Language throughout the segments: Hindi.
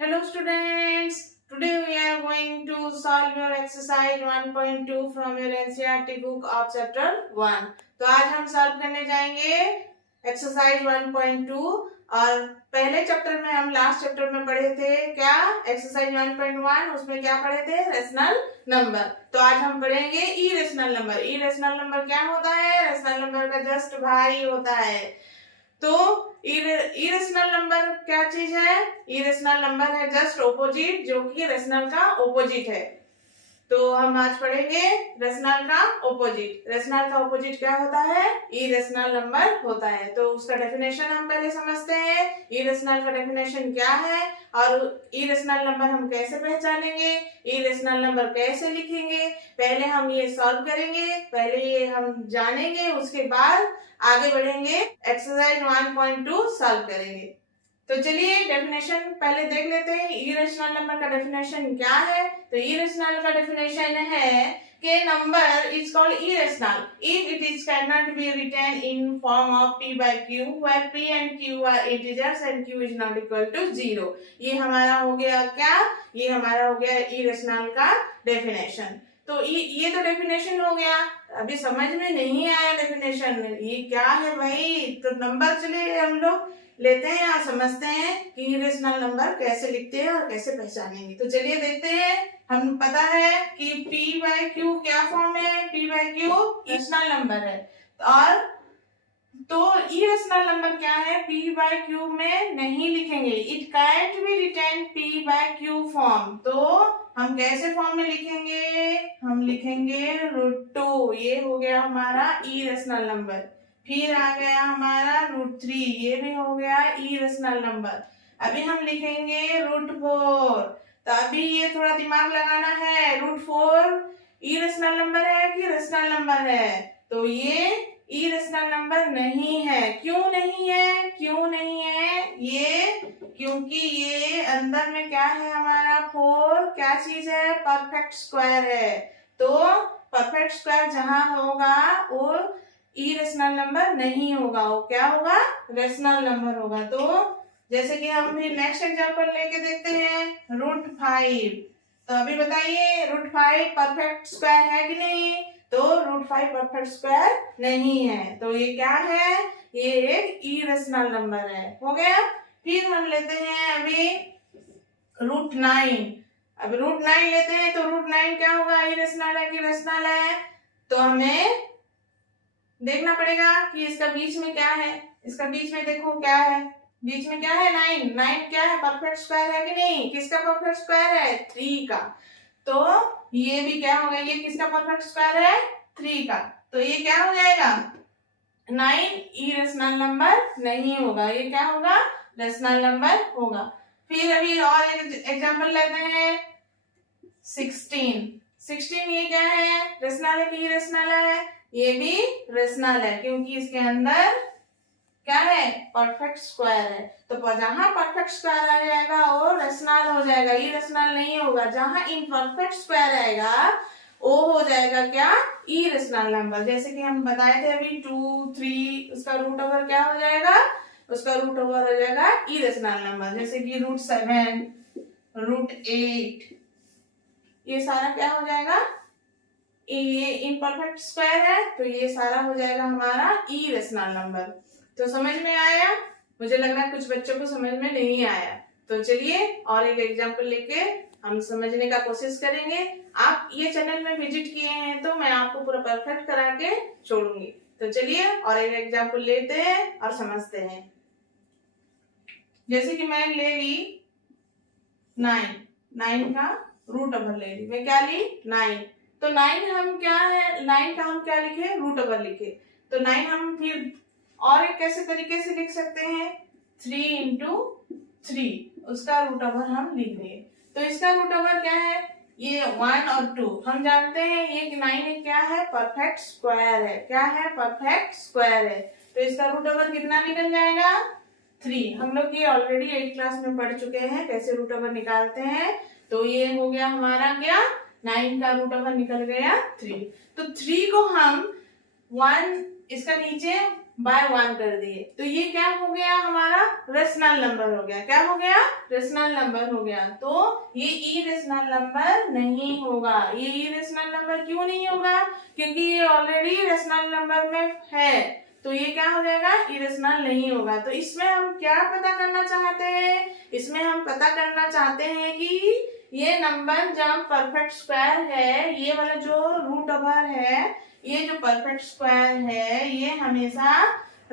Hello students, today we are going to solve your exercise 1.2 from your NCERT book of chapter 1. तो आज हम सॉल्व करने जाएंगे एक्सरसाइज 1.2 और पहले चैप्टर में हम लास्ट चैप्टर में पढ़े थे क्या एक्सरसाइज 1.1 उसमें क्या पढ़े थे रेशनल नंबर। तो आज हम पढ़ेंगे इरेशनल नंबर। इरेशनल नंबर क्या होता है? रेशनल नंबर का जस्ट भाई होता है। तो इरेशनल नंबर क्या चीज है? इरेशनल नंबर है जस्ट ऑपोजिट, जो कि रेशनल का ऑपोजिट है। तो हम आज पढ़ेंगे रेशनल का ऑपोजिट। रेशनल का ऑपोजिट क्या होता है? इरेशनल नंबर होता है। तो उसका डेफिनेशन हम पहले समझते हैं। इरेशनल का डेफिनेशन क्या है और इरेशनल नंबर हम कैसे पहचानेंगे, इरेशनल नंबर कैसे लिखेंगे, पहले हम ये सॉल्व करेंगे, पहले ये हम जानेंगे, उसके बाद आगे बढ़ेंगे एक्सरसाइज 1.2 सॉल्व करेंगे। तो चलिए डेफिनेशन पहले देख लेते हैं। इरेशनल नंबर का डेफिनेशन क्या है? तो इरेशनल का डेफिनेशन है कि number is called irrational if it is can not be written in form of p by q where p and q are integers and q is not equal to 0। ये हमारा हो गया क्या? ये हमारा हो गया इरेशनल का डेफिनेशन। तो ये तो डेफिनेशन हो गया। अभी समझ में नहीं आया डेफिनेशन ये क्या है भाई? तो नंबर चलिए हम लोग लेते हैं और समझते हैं कि इरेशनल नंबर कैसे लिखते हैं और कैसे पहचानेंगे। तो चलिए देखते हैं। हम पता है कि p by q क्या फॉर्म है? p by q irrational number है और तो इरेशनल नंबर क्या है? p by q में नहीं लिखेंगे। It can't be written p by q form. तो हम कैसे फॉर्म में लिखेंगे? हम लिखेंगे √2। ये हो गया हमारा इरेशनल नंबर। फिर आ गया हमारा √3, ये भी हो गया इरेशनल नंबर। अभी हम लिखेंगे √4। तो अभी ये थोड़ा दिमाग लगाना है। √4 इरेशनल नंबर है कि रेशनल नंबर है? तो ये इरेशनल नंबर नहीं है। क्यों नहीं है? क्यों नहीं है ये? क्योंकि ये अंदर में क्या है हमारा 4 क्या चीज है? परफेक्ट स्क्वायर है। तो परफेक्ट स्क्वायर जहां होगा वो इरेशनल नंबर नहीं होगा, वो क्या होगा? रेशनल नंबर होगा। तो जैसे कि हम भी नेक्स्ट एग्जांपल लेके देखते हैं √5। तो अभी बताइए √5 परफेक्ट स्क्वायर है कि नहीं? तो √5 परफेक्ट स्क्वायर नहीं है। तो ये क्या है? ये एक इरेशनल नंबर है। हो गया। फिर हम लेते हैं अभी √9। अब √9 लेते हैं तो √9 क्या होगा? इरेशनल है कि रेशनल है? तो हमें देखना पड़ेगा कि इसका बीच में क्या है। इसका बीच में देखो क्या है? बीच में क्या है? 9 क्या है? परफेक्ट स्क्वायर है कि नहीं? किसका परफेक्ट स्क्वायर है? 3 का। तो ये भी क्या होगा? ये किसका परफेक्ट स्क्वायर है? 3 का। तो ये क्या हो जाएगा? 9 इरेशनल नंबर नहीं होगा। ये क्या होगा? रेशनल नंबर होगा। फिर अभी और एक एग्जांपल लेते हैं 16 ये क्या है? रेशनल है कि इरेशनल है? ये भी रेशनल है क्योंकि इसके अंदर क्या है? परफेक्ट स्क्वायर है। तो जहां परफेक्ट स्क्वायर आ जाएगा वो रेशनल हो जाएगा, इरेशनल नहीं होगा। जहां इम्परफेक्ट स्क्वायर आएगा वो हो जाएगा क्या? Irrational number. जैसे कि हम बताए थे अभी 2, 3 उसका रूट ओवर क्या हो जाएगा? उसका रूट ओवर हो जाएगा इरेशनल नंबर। जैसे कि √7, √8 ये सारा क्या हो जाएगा? ये इम्परफेक्ट स्क्वायर है तो ये सारा हो जाएगा हमारा इरेशनल नंबर। तो समझ में आया? मुझे लग रहा है कुछ बच्चों को समझ में नहीं आया। तो चलिए और एक एग्जांपल लेके हम समझने का कोशिश करेंगे। आप ये चैनल में विजिट किए हैं तो मैं आपको पूरा परफेक्ट करा के छोड़ूंगी। तो चलिए और एक एग्जांपल लेते हैं और समझते हैं। जैसे कि मैं ले ली 9 का रूट ओवर ले ली। मैं क्या ली? 9। तो 9 हम क्या है? 9 का हम क्या लिखे? रूट ओवर लिखे। तो 9 हम फिर और एक कैसे तरीके से लिख सकते हैं? 3 × 3 उसका रूट ओवर हम लिख दिए। तो इसका रूट ओवर क्या है? ये 1 और 2 हम जानते हैं। ये 9 क्या है? परफेक्ट स्क्वायर है। क्या है? परफेक्ट स्क्वायर है। तो इसका रूट ओवर कितना निकल जाएगा? 3। हम लोग ये ऑलरेडी 8th क्लास में पढ़ चुके हैं कैसे रूट ओवर निकालते हैं। तो ये हो गया हमारा क्या? 9 का रूट ओवर निकल गया 3। तो 3 को हम 1 इसका नीचे बाय 1 कर दिए, तो ये क्या हो गया हमारा रेशनल नंबर हो गया। क्या हो गया? रेशनल नंबर हो गया। तो ये इरेशनल नंबर नहीं होगा। ये इरेशनल नंबर क्यों नहीं होगा? क्योंकि ये ऑलरेडी रेशनल नंबर में है, तो ये क्या हो जाएगा? इरेशनल नहीं होगा। तो इसमें हम क्या पता करना चाहते हैं? इसमें हम पता करना चाहते हैं कि ये नंबर जब परफेक्ट स्क्वायर है, ये वाला जो रूट ओवर है, ये जो परफेक्ट स्क्वायर है, ये हमेशा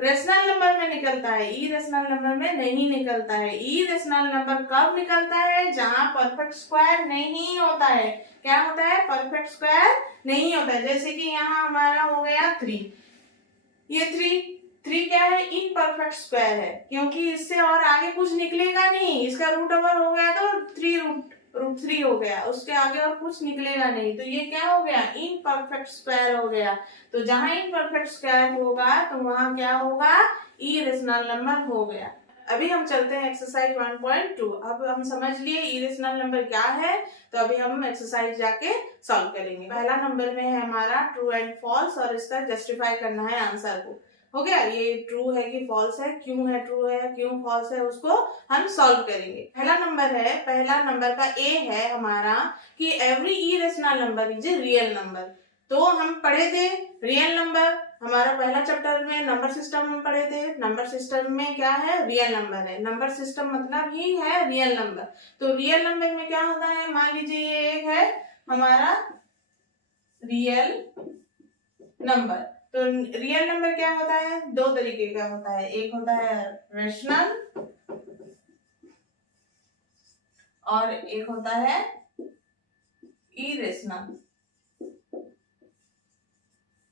रेशनल नंबर में निकलता है, इरेशनल नंबर में नहीं निकलता है। इरेशनल नंबर कब निकलता है? जहां परफेक्ट स्क्वायर नहीं होता है। क्या होता है? परफेक्ट स्क्वायर नहीं होता है। जैसे कि यहाँ हमारा हो गया 3, ये 3 क्या है? इनपरफेक्ट स्क्वायर है, क्योंकि इससे और आगे कुछ निकलेगा नहीं। इसका रूट ओवर हो गया तो 3 रूट 3 हो गया, उसके आगे और कुछ निकलेगा नहीं, तो ये क्या हो गया? इनपरफेक्ट स्क्वायर हो गया। तो जहां इनपरफेक्ट स्क्वायर होगा तो वहां क्या होगा? इरेशनल नंबर हो गया। अभी हम चलते हैं एक्सरसाइज 1.2। अब हम समझ लिए इरेशनल नंबर क्या है, तो अभी हम एक्सरसाइज जाके सॉल्व करेंगे। पहला नंबर में है हमारा ट्रू एंड फॉल्स, और इसका जस्टिफाई करना है आंसर को। हो गया? ये ट्रू है कि फॉल्स है, क्यों है ट्रू है, क्यों फॉल्स है, उसको हम सॉल्व करेंगे। पहला नंबर का ए है हमारा कि every irrational number is a real number. तो हम पढ़े थे रियल नंबर, हमारा पहला चैप्टर में नंबर सिस्टम हम पढ़े थे। नंबर सिस्टम में क्या है? रियल नंबर है। नंबर सिस्टम मतलब ही है रियल नंबर। तो रियल नंबर में क्या होता है? मान लीजिए ये एक है हमारा रियल नंबर। तो रियल नंबर क्या होता है? 2 तरीके का होता है, एक होता है रेशनल और एक होता है इरेशनल।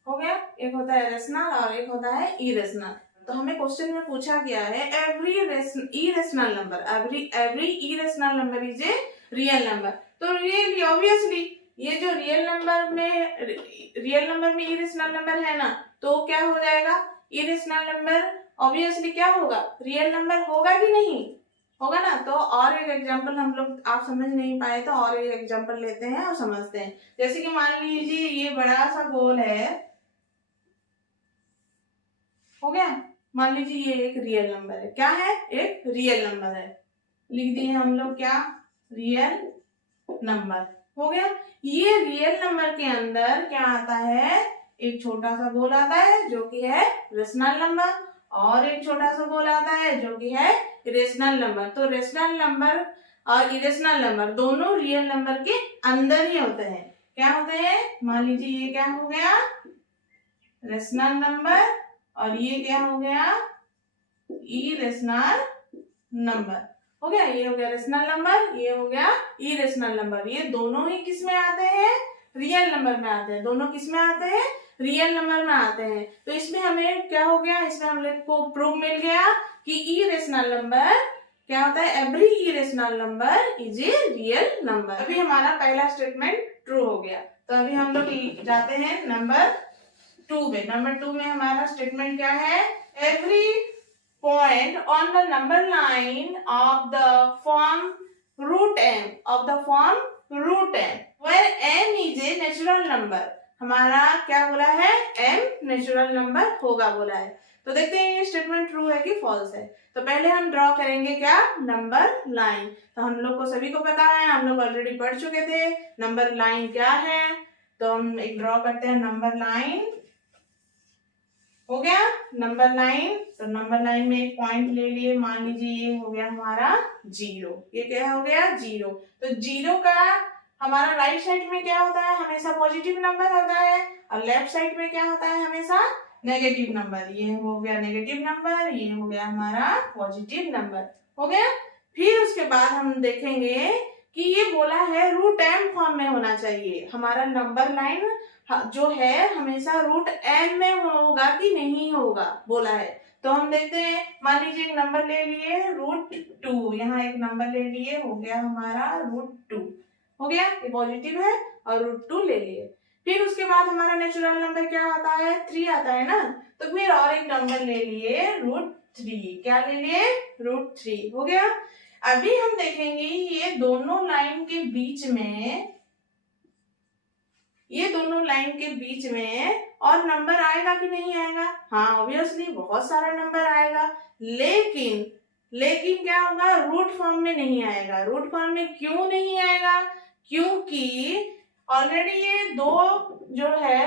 हो गया? एक होता है रेशनल और एक होता है इरेशनल। तो हमें क्वेश्चन में पूछा गया है every irrational number is a real number. तो रियली ऑब्वियसली ये जो रियल नंबर में इरेशनल नंबर है ना, तो क्या हो जाएगा? इरेशनल नंबर ऑब्वियसली क्या होगा? रियल नंबर होगा कि नहीं होगा ना। तो और एक एग्जांपल हम लोग, आप समझ नहीं पाए तो और एक एग्जांपल लेते हैं और समझते हैं। जैसे कि मान लीजिए ये बड़ा सा गोल है, हो गया? मान लीजिए ये एक रियल नंबर है। क्या है? एक रियल नंबर है। लिख दिए हम लोग क्या? Real number. हो गया? ये रियल नंबर के अंदर क्या आता है? एक छोटा सा गोल आता है जो कि है रेशनल नंबर, और एक छोटा सा गोल आता है जो कि है इरेशनल नंबर। तो रेशनल नंबर और इरेशनल नंबर दोनों रियल नंबर के अंदर ही होते हैं। क्या होते हैं? मान लीजिए ये क्या हो गया? रेशनल नंबर, और ये क्या हो गया? Irrational number. हो गया? ये हो गया रेशनल नंबर, ये हो गया इरेशनल नंबर। ये दोनों ही किस में आते हैं? रियल नंबर में आते हैं। दोनों किस में आते हैं? रियल नंबर में आते हैं। तो इसमें हमें क्या हो गया? इसमें हम लोग को प्रूफ मिल गया कि इरेशनल नंबर क्या होता है? Every irrational number is a real number. अभी हमारा पहला स्टेटमेंट ट्रू हो गया। तो अभी हम लोग जाते हैं नंबर 2 में। नंबर 2 में हमारा स्टेटमेंट क्या है? Every point on the number line of the form root m where m is a natural number। हमारा क्या बोला है? m नेचुरल नंबर होगा बोला है। तो देखते हैं ये स्टेटमेंट ट्रू है कि फॉल्स है। तो पहले हम ड्रॉ करेंगे क्या? Number line. तो हम लोग को सभी को पता है, हम लोग ऑलरेडी पढ़ चुके थे नंबर लाइन क्या है। तो हम एक ड्रॉ करते हैं नंबर लाइन। हो गया नंबर लाइन। तो नंबर लाइन में एक पॉइंट ले लिए, मान लीजिए ये हो गया हमारा 0। ये क्या हो गया? 0। तो 0 का हमारा राइट साइड में क्या होता है? हमेशा पॉजिटिव नंबर होता है, और लेफ्ट साइड में क्या होता है? हमेशा नेगेटिव नंबर। ये हो गया नेगेटिव नंबर, ये हो गया हमारा पॉजिटिव नंबर। हो गया? फिर उसके बाद हम देखेंगे कि ये बोला है रूट m फॉर्म में होना चाहिए। हमारा नंबर लाइन जो है हमेशा रूट m में होगा कि नहीं होगा बोला है। तो हम देखते हैं, मान लीजिए एक नंबर ले लिए √2, यहाँ एक नंबर ले लिए, हो गया हमारा √2। हो गया? ये पॉजिटिव है और √2 ले लिए। फिर उसके बाद हमारा नेचुरल नंबर क्या आता है? 3 आता है ना। तो फिर और एक नंबर ले लिए √3। क्या ले लिए? √3। हो गया? अभी हम देखेंगे ये दोनों लाइन के बीच में ये दोनों लाइन के बीच में और नंबर आएगा कि नहीं आएगा? हाँ, ऑब्वियसली बहुत सारा नंबर आएगा, लेकिन क्या होगा, रूट फॉर्म में नहीं आएगा। रूट फॉर्म में क्यों नहीं आएगा? क्योंकि ऑलरेडी ये दो जो है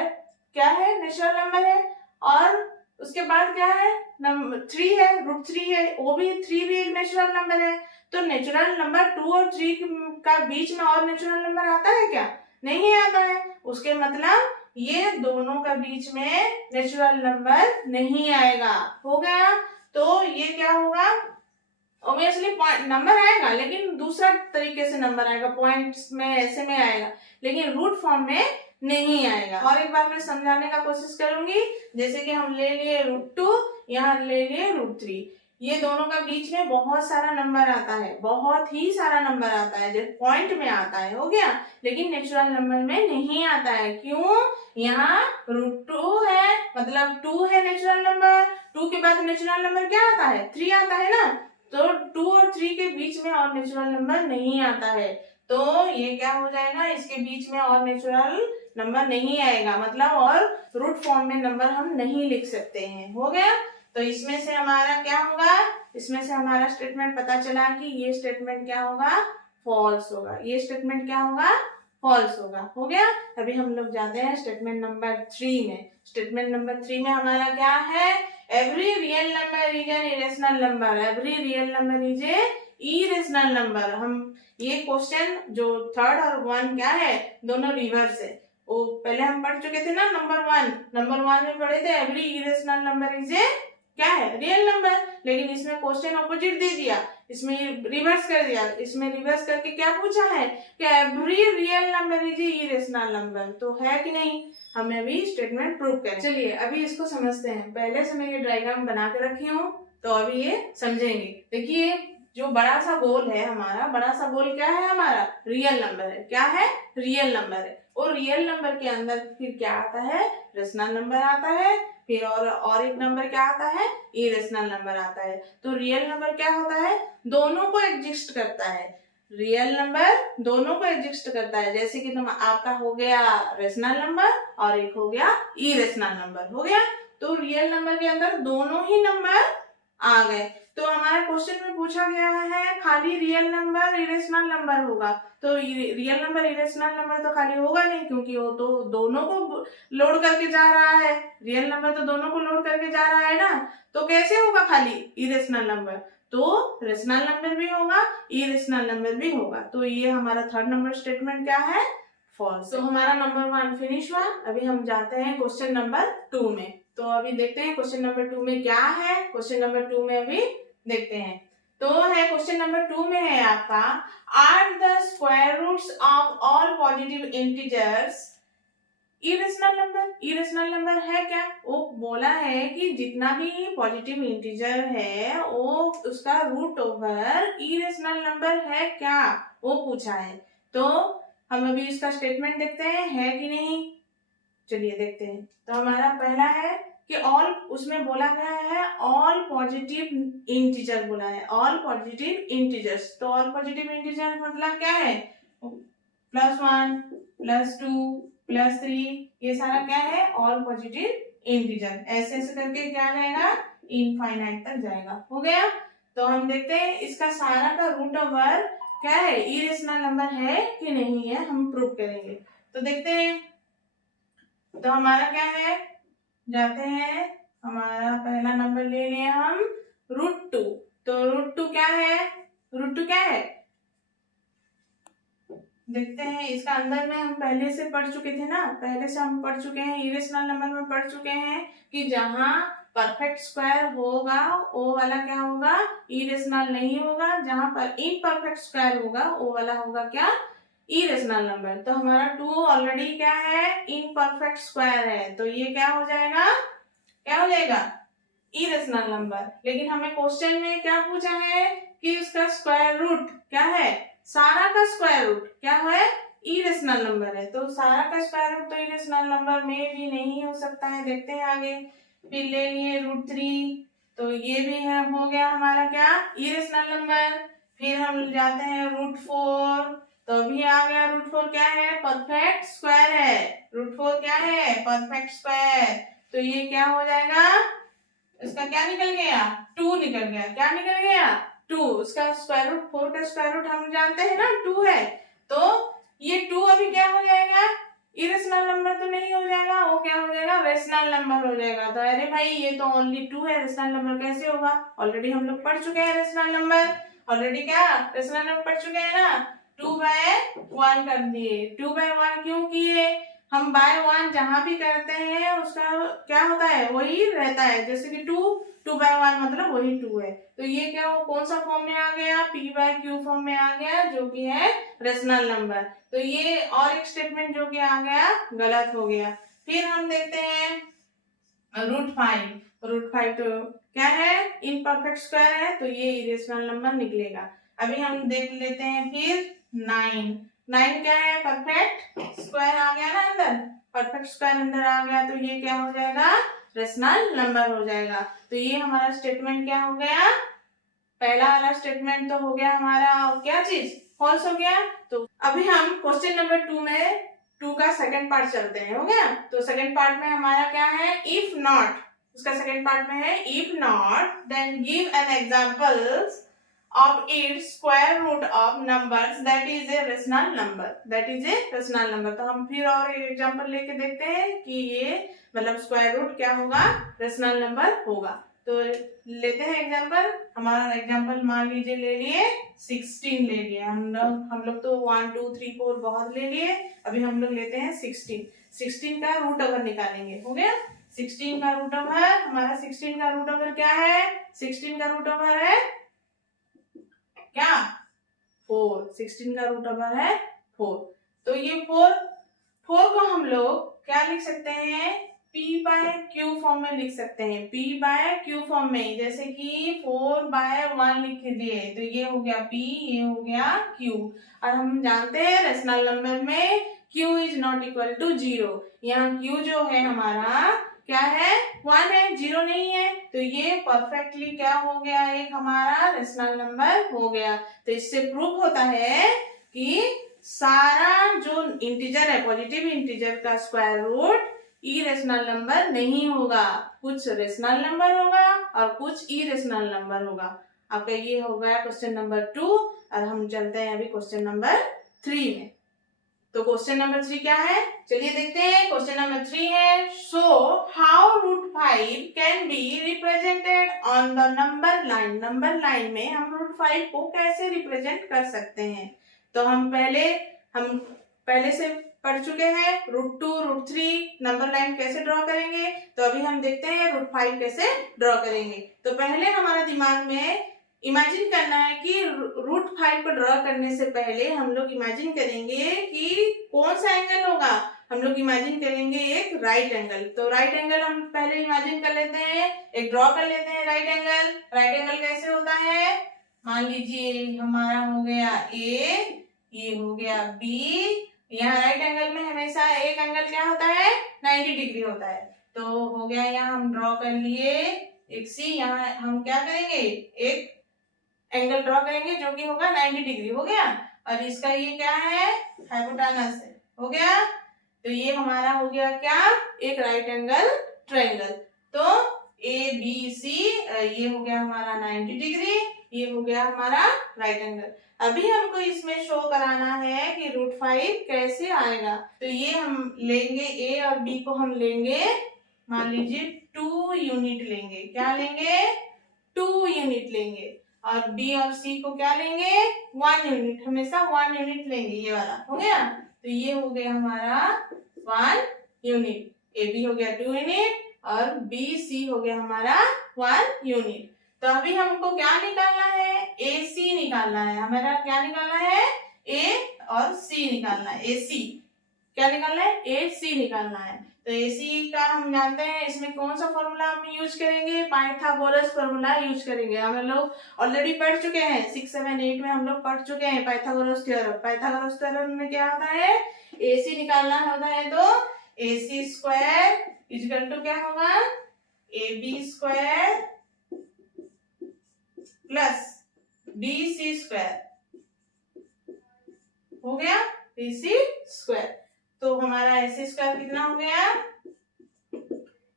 क्या है, नेचुरल नंबर है, और उसके बाद क्या है, नंबर 3 है, √3 है, वो भी 3 भी एक नेचुरल नंबर है। तो नेचुरल नंबर 2 और 3 का बीच में और नेचुरल नंबर आता है क्या? नहीं आता है। उसके मतलब ये दोनों का बीच में नेचुरल नंबर नहीं आएगा। हो गया? तो ये क्या होगा, ऑब्वियसली नंबर आएगा, लेकिन दूसरा तरीके से नंबर आएगा, पॉइंट्स में ऐसे में आएगा, लेकिन रूट फॉर्म में नहीं आएगा। और एक बार मैं समझाने का कोशिश करूंगी। जैसे कि हम ले लिए √2, यहाँ ले लिए √3, ये दोनों का बीच में बहुत सारा नंबर आता है, बहुत ही सारा नंबर आता है, जब पॉइंट में आता है, हो गया, लेकिन नेचुरल नंबर में नहीं आता है। क्यों? यहाँ √2 है, मतलब 2 है नेचुरल नंबर, 2 के बाद नेचुरल नंबर क्या आता है, 3 आता है ना, तो 2 और 3 के बीच में और नेचुरल नंबर नहीं आता है, तो ये क्या हो जाएगा, इसके बीच में और नेचुरल नंबर नहीं आएगा, मतलब और रूट फॉर्म में नंबर हम नहीं लिख सकते हैं। हो गया? तो इसमें से हमारा क्या होगा, इसमें से हमारा स्टेटमेंट पता चला कि ये स्टेटमेंट क्या होगा, फॉल्स होगा। ये स्टेटमेंट क्या होगा, फॉल्स होगा। हो गया? अभी हम लोग जाते हैं स्टेटमेंट नंबर 3 में। स्टेटमेंट नंबर 3 में हमारा क्या है, every real number is an irrational number. Every real number is a irrational number. हम ये क्वेश्चन जो 3rd और 1 क्या है, दोनों रिवर्स है। वो पहले हम पढ़ चुके थे ना, नंबर 1 में पढ़े थे every irrational number is a क्या है, रियल नंबर, लेकिन इसमें क्वेश्चन ऑपोजिट दे दिया, इसमें रिवर्स कर दिया। इसमें रिवर्स करके क्या पूछा है कि every real number is a irrational number, तो है कि नहीं, हमें अभी स्टेटमेंट प्रूव करें। चलिए अभी इसको समझते हैं। पहले से मैं ये डायग्राम बना के रखी हूँ, तो अभी ये समझेंगे। देखिए जो बड़ा सा गोल है हमारा, बड़ा सा गोल क्या है हमारा, रियल नंबर है। क्या है, रियल नंबर है। और रियल नंबर के अंदर फिर क्या आता है, रेशनल नंबर आता है, फिर और एक नंबर क्या आता है, इरेशनल नंबर आता है। तो रियल नंबर क्या होता है, दोनों को एग्जिस्ट करता है। रियल नंबर दोनों को एग्जिस्ट करता है, जैसे कि तुम आपका हो गया रेशनल नंबर और एक हो गया इरेशनल नंबर। हो गया? तो रियल नंबर के अंदर दोनों ही नंबर आ गए। तो हमारे क्वेश्चन में पूछा गया है खाली रियल नंबर इरेशनल नंबर होगा, तो रियल नंबर इरेशनल नंबर तो खाली होगा नहीं, क्योंकि वो तो दोनों को लोड करके जा रहा है। रियल नंबर तो दोनों को लोड करके जा रहा है ना, तो कैसे होगा खाली इरेशनल नंबर, तो रेशनल नंबर भी होगा, इरेशनल नंबर भी होगा। तो ये हमारा 3rd नंबर स्टेटमेंट क्या है, फॉल्स। तो हमारा नंबर 1 फिनिश हुआ। अभी हम जाते हैं क्वेश्चन नंबर 2 में। तो अभी देखते हैं क्वेश्चन नंबर 2 में क्या है। क्वेश्चन नंबर 2 में अभी देखते हैं। तो है क्वेश्चन नंबर 2 में है आपका, are the square roots of all positive integers irrational number. Irrational number है क्या, वो बोला है कि जितना भी पॉजिटिव इंटीजर है वो उसका रूट ओवर इरेशनल नंबर है क्या, वो पूछा है। तो हम अभी इसका स्टेटमेंट देखते हैं है कि नहीं, चलिए देखते हैं। तो हमारा पहला है कि ऑल, उसमें बोला गया है ऑल पॉजिटिव इंटीजर बोला है, ऑल पॉजिटिव इंटीजर्स। तो ऑल पॉजिटिव इंटीजर मतलब क्या है, +1 +2 +3, ये सारा क्या है, ऑल पॉजिटिव इंटीजर। ऐसे ऐसे करके क्या जाएगा, इनफाइनाइट तक जाएगा। हो गया? तो हम देखते हैं इसका सारा का रूट ओवर क्या है, इरेशनल नंबर है कि नहीं है, हम प्रूव करेंगे। तो देखते हैं। तो हमारा क्या है, जाते हैं, हमारा पहला नंबर ले लिए हम √2। तो √2 क्या है, √2 क्या है, देखते हैं। इसका अंदर में हम पहले से पढ़ चुके थे ना, पहले से हम पढ़ चुके हैं, इरेशनल नंबर में पढ़ चुके हैं कि जहां परफेक्ट स्क्वायर होगा वो वाला क्या होगा, इरेशनल नहीं होगा, जहां पर इम्परफेक्ट स्क्वायर होगा वो वाला होगा क्या, इरेशनल नंबर। तो हमारा 2 ऑलरेडी क्या है, इम्परफेक्ट स्क्वायर है, तो ये क्या हो जाएगा, क्या हो जाएगा, इरेशनल नंबर। लेकिन हमें क्वेश्चन में क्या पूछा है कि उसका स्क्वायर रूट क्या है, सारा का स्क्वायर रूट क्या है, इरेशनल नंबर है। तो सारा का स्क्वायर रूट तो इरेशनल नंबर में भी नहीं हो सकता है। देखते हैं आगे। फिर ले लिए √3, तो ये भी है, हो गया हमारा क्या, इरेशनल नंबर। फिर हम जाते हैं √4, तो अभी आ गया √4 क्या है, परफेक्ट स्क्वायर है। √4 क्या है, परफेक्ट स्क्वायर। तो ये क्या हो जाएगा, इसका क्या निकल गया, 2 निकल गया। क्या निकल गया, 2। उसका स्क्वायर रूट, 4 का स्क्वायर रूट हम जानते हैं ना 2 है। तो ये 2 अभी क्या हो जाएगा, इरेशनल नंबर तो नहीं हो जाएगा, वो क्या हो जाएगा, रेशनल नंबर हो जाएगा। तो अरे भाई ये तो ओनली 2 है, रेशनल नंबर कैसे होगा। ऑलरेडी हम लोग पढ़ चुके हैं रेशनल नंबर, ऑलरेडी क्या रेशनल नंबर पढ़ चुके हैं ना। 2/1 कर दिए। 2/1 क्यों किए, हम बाय 1 जहां भी करते हैं उसका क्या होता है, वही रहता है। जैसे कि 2/1 मतलब वही 2 है। तो ये क्या, वो कौन सा फॉर्म में आ गया, p/q फॉर्म में आ गया, जो कि है रेशनल नंबर। तो ये और एक स्टेटमेंट जो कि आ गया गलत हो गया। फिर हम देखते हैं √5। √5 तो क्या है, इनपरफेक्ट स्क्वायर है, तो ये इरेशनल नंबर निकलेगा। अभी हम देख लेते हैं फिर 9। 9 क्या है, परफेक्ट स्क्वायर आ गया ना अंदर, परफेक्ट स्क्वायर अंदर आ गया, तो ये क्या हो जाएगा, रेशनल नंबर हो जाएगा। तो ये हमारा स्टेटमेंट क्या हो गया, पहला वाला स्टेटमेंट तो हो गया हमारा क्या चीज, फॉल्स हो गया। तो अभी हम क्वेश्चन नंबर 2 में 2 का सेकंड पार्ट चलते हैं, हो गया। तो सेकंड पार्ट में हमारा क्या है, इफ नॉट, उसका सेकंड पार्ट में है if not then give an examples of its square root of numbers that is a rational number, that is a rational number। तो हम फिर और एग्जांपल लेके देखते हैं कि ये मतलब स्क्वायर रूट क्या होगा, रेशनल नंबर होगा। तो लेते हैं एग्जांपल। हमारा एग्जांपल मान लीजिए ले लिए 16 ले लिए हम लोग तो 1 2 3 4 बहुत ले लिए। अभी हम लोग लेते हैं 16 का रूट ओवर निकालेंगे, हो गया। 16 का रूट ओवर, हमारा 16 का रूट ओवर क्या है, 16 का रूट ओवर है क्या, 4। 16 का रूट ओवर है 4। तो ये 4 को हम लोग क्या लिख सकते हैं, p/q फॉर्म में लिख सकते हैं। p/q फॉर्म में, जैसे कि 4/1 लिख दिए, तो ये हो गया p, ये हो गया q। और हम जानते हैं रेशनल नंबर में q is not equal to 0। यहाँ q जो है हमारा क्या है, 1 है, 0 नहीं है। तो ये परफेक्टली क्या हो गया, एक हमारा रेशनल नंबर हो गया। तो इससे प्रूव होता है कि सारा जो इंटीजर है, पॉजिटिव इंटीजर का स्क्वायर रूट इरेशनल नंबर नहीं होगा, कुछ रेशनल नंबर होगा और कुछ इरेशनल नंबर होगा। आपका ये हो गया क्वेश्चन नंबर 2। और हम चलते हैं अभी क्वेश्चन नंबर 3 में। तो क्वेश्चन नंबर 3 क्या है, चलिए देखते हैं। क्वेश्चन नंबर 3 है, so how √5 can be represented on the number line. Number line में हम √5 को कैसे रिप्रेजेंट कर सकते हैं। तो हम पहले से पढ़ चुके हैं √2 √3 नंबर लाइन कैसे ड्रॉ करेंगे। तो अभी हम देखते हैं √5 कैसे ड्रॉ करेंगे। तो पहले हमारा दिमाग में इमेजिन करना है कि √5 को ड्रॉ करने से पहले हम लोग इमेजिन करेंगे कि कौन सा एंगल होगा। हम लोग इमेजिन करेंगे एक राइट एंगल। तो राइट एंगल हम पहले इमेजिन कर लेते हैं, एक ड्रॉ कर लेते हैं राइट एंगल। राइट एंगल कैसे होता है, मान लीजिए हमारा हो गया ए, ये हो गया बी। यहाँ राइट एंगल में हमेशा एक एंगल क्या होता है, 90 डिग्री होता है। तो हो गया, यहाँ हम ड्रॉ कर लिए एक सी। यहाँ हम क्या करेंगे, एक एंगल ड्रॉ करेंगे जो कि होगा 90 डिग्री, हो गया। और इसका ये क्या है, हाइपोटेनस है, हो गया। तो ये हमारा हो गया क्या, एक राइट एंगल ट्रायंगल। तो ए बी सी, ये हो गया हमारा 90 डिग्री, ये हो गया हमारा राइट एंगल। अभी हमको इसमें शो कराना है कि √5 कैसे आएगा। तो ये हम लेंगे, ए और बी को हम लेंगे, मान लीजिए 2 यूनिट लेंगे। क्या लेंगे, 2 यूनिट लेंगे। और बी और सी को क्या लेंगे, 1 यूनिट, हमेशा 1 यूनिट लेंगे, ये वाला, हो गया। तो ये हो गया हमारा 1 यूनिट, ए बी हो गया 2 यूनिट और बी सी हो गया हमारा 1 यूनिट। तो अभी हमको क्या निकालना है, ए सी निकालना है। हमारा क्या निकालना है, ए और सी निकालना है। ए सी क्या निकालना है, ए सी निकालना है। तो AC का हम जानते हैं, इसमें कौन सा फॉर्मूला हम यूज करेंगे, पाइथागोरस फॉर्मूला यूज करेंगे। हम लोग ऑलरेडी पढ़ चुके हैं, 6 7 8 में हम लोग पढ़ चुके हैं पाइथागोरस थ्योरम। पाइथागोरस थ्योरम में क्या होता है, AC निकालना होता है तो AC स्क्वायर इक्वल टू क्या होगा, AB square plus BC square हो गया AC स्क्वायर। तो हमारा AC स्क्वायर कितना हो गया,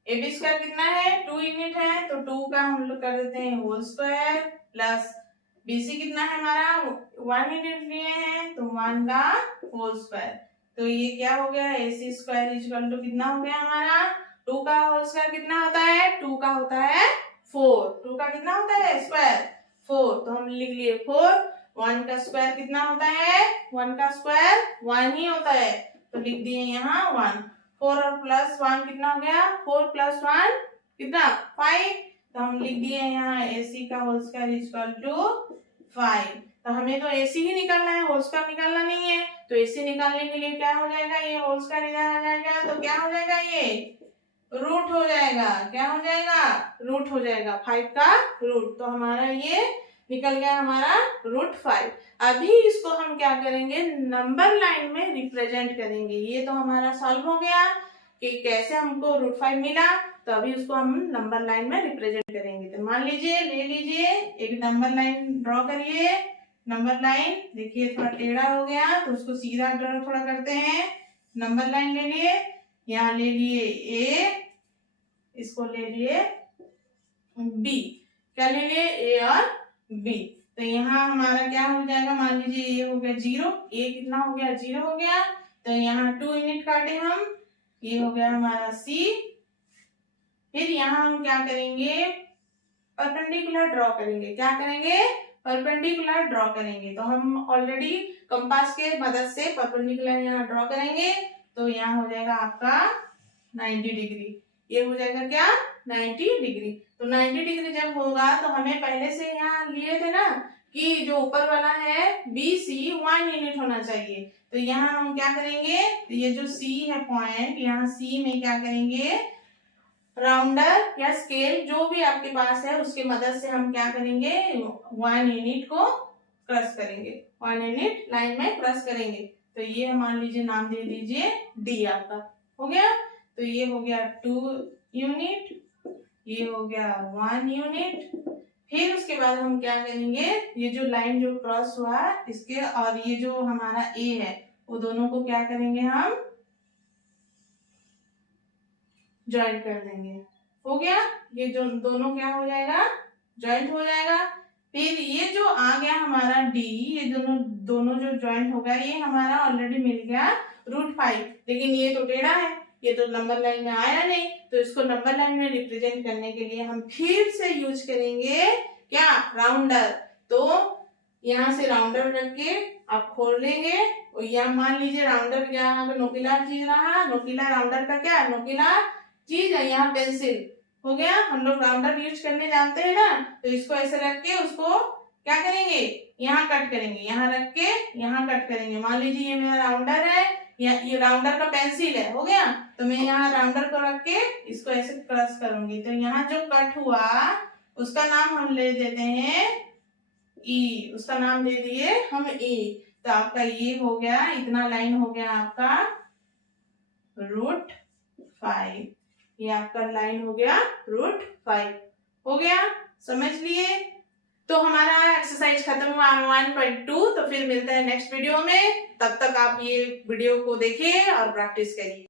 AB स्क्वायर कितना है 2 यूनिट है, तो 2 का हम लोग कर देते हैं होल स्क्वायर, प्लस BC कितना है हमारा 1 यूनिट लिए हैं तो 1 का होल स्क्वायर। तो ये क्या हो गया AC स्क्वायर इक्वल टू कितना हो गया हमारा 2 का होल स्क्वायर कितना होता है 2 का होता है 4, 2 का कितना होता है स्क्वायर 4, तो हम लिख लिए 4। 1 का स्क्वायर कितना होता है 1 का स्क्वायर 1 ही होता है, तो लिख दिए यहाँ 1। 4 और प्लस 1 कितना हो गया 4 प्लस 1 कितना 5, तो हम लिख दिए यहाँ AC का होल स्क्वायर इक्वल टू 5। तो हमें तो AC ही निकालना है, होल स्क्वायर निकालना नहीं है, तो AC निकालने के लिए क्या हो जाएगा ये होल स्क्वायर इधर आ जाएगा, तो क्या हो जाएगा ये रूट हो जाएगा, क्या हो जाएगा रूट हो जाएगा 5 का रूट, तो हमारा ये निकल गया हमारा रूट 5। अभी इसको हम क्या करेंगे नंबर लाइन में रिप्रेजेंट करेंगे। ये तो हमारा सॉल्व हो गया कि कैसे हमको रूट 5 मिला, तो अभी उसको हम नंबर लाइन में रिप्रेजेंट करेंगे। तो मान लीजिए ले लीजिए एक नंबर लाइन ड्रॉ करिए, नंबर लाइन देखिए थोड़ा टेढ़ा हो गया तो उसको सीधा ड्रॉ थोड़ा करते हैं। नंबर लाइन ले लिए, यहाँ ले लिए A, इसको ले लिए B, क्या ले लिए A और B, तो यहाँ हमारा क्या हो जाएगा मान लीजिए ये हो गया 0, A कितना हो गया 0 हो गया, तो यहाँ 2 यूनिट काटे हम, ये हो गया हमारा C। फिर यहाँ हम क्या करेंगे परपेंडिकुलर ड्रॉ करेंगे, क्या करेंगे परपेंडिकुलर ड्रॉ करेंगे, तो हम ऑलरेडी कंपास के मदद से परपेंडिकुलर यहाँ ड्रॉ करेंगे, तो यहाँ हो जाएगा आपका 90 डिग्री, ये हो जाएगा क्या 90 डिग्री। तो 90 डिग्री जब होगा तो हमें पहले से यहाँ लिए थे ना कि जो ऊपर वाला है BC 1 यूनिट होना चाहिए, तो यहाँ हम क्या करेंगे तो ये जो C है पॉइंट, यहाँ C में क्या करेंगे राउंडर या स्केल जो भी आपके पास है उसके मदद से हम क्या करेंगे 1 यूनिट को क्रॉस करेंगे, 1 यूनिट लाइन में क्रॉस करेंगे। तो ये मान लीजिए नाम दे दीजिए D आपका हो गया, तो ये हो गया 2 यूनिट, ये हो गया 1 यूनिट। फिर उसके बाद हम क्या करेंगे ये जो लाइन जो क्रॉस हुआ इसके और ये जो हमारा A है वो दोनों को क्या करेंगे हम ज्वाइंट कर देंगे, हो गया ये जो दोनों क्या हो जाएगा ज्वाइंट हो जाएगा। फिर ये जो आ गया हमारा D, ये दोनों जो ज्वाइंट होगा ये हमारा ऑलरेडी मिल गया रूट 5, लेकिन ये तो टेढ़ा है, ये तो नंबर लाइन में आया नहीं, तो इसको नंबर लाइन में रिप्रेजेंट करने के लिए हम फिर से यूज करेंगे क्या राउंडर। तो यहाँ से राउंडर रख के आप खोल लेंगे और यहाँ मान लीजिए राउंडर यहाँ पे नोकीला चीज रहा, नोकीला राउंडर का क्या नोकीला चीज है, यहाँ पेंसिल हो गया, हम लोग राउंडर यूज करने जानते हैं ना, तो इसको ऐसे रख के उसको क्या करेंगे यहाँ कट करेंगे, यहाँ रख के यहाँ कट करेंगे। मान लीजिए ये मेरा राउंडर है, ये राउंडर का पेंसिल है हो गया, तो मैं यहाँ राउंडर को रख के इसको ऐसे क्रॉस करूंगी, तो यहाँ जो कट हुआ उसका नाम हम ले देते हैं E, उसका नाम दे दिए हम E। तो आपका ये हो गया इतना लाइन हो गया आपका रूट 5, ये आपका लाइन हो गया रूट 5 हो गया, समझ लिए। तो हमारा एक्सरसाइज खत्म हुआ 1.2, तो फिर मिलते हैं नेक्स्ट वीडियो में, तब तक आप ये वीडियो को देखिए और प्रैक्टिस करिए।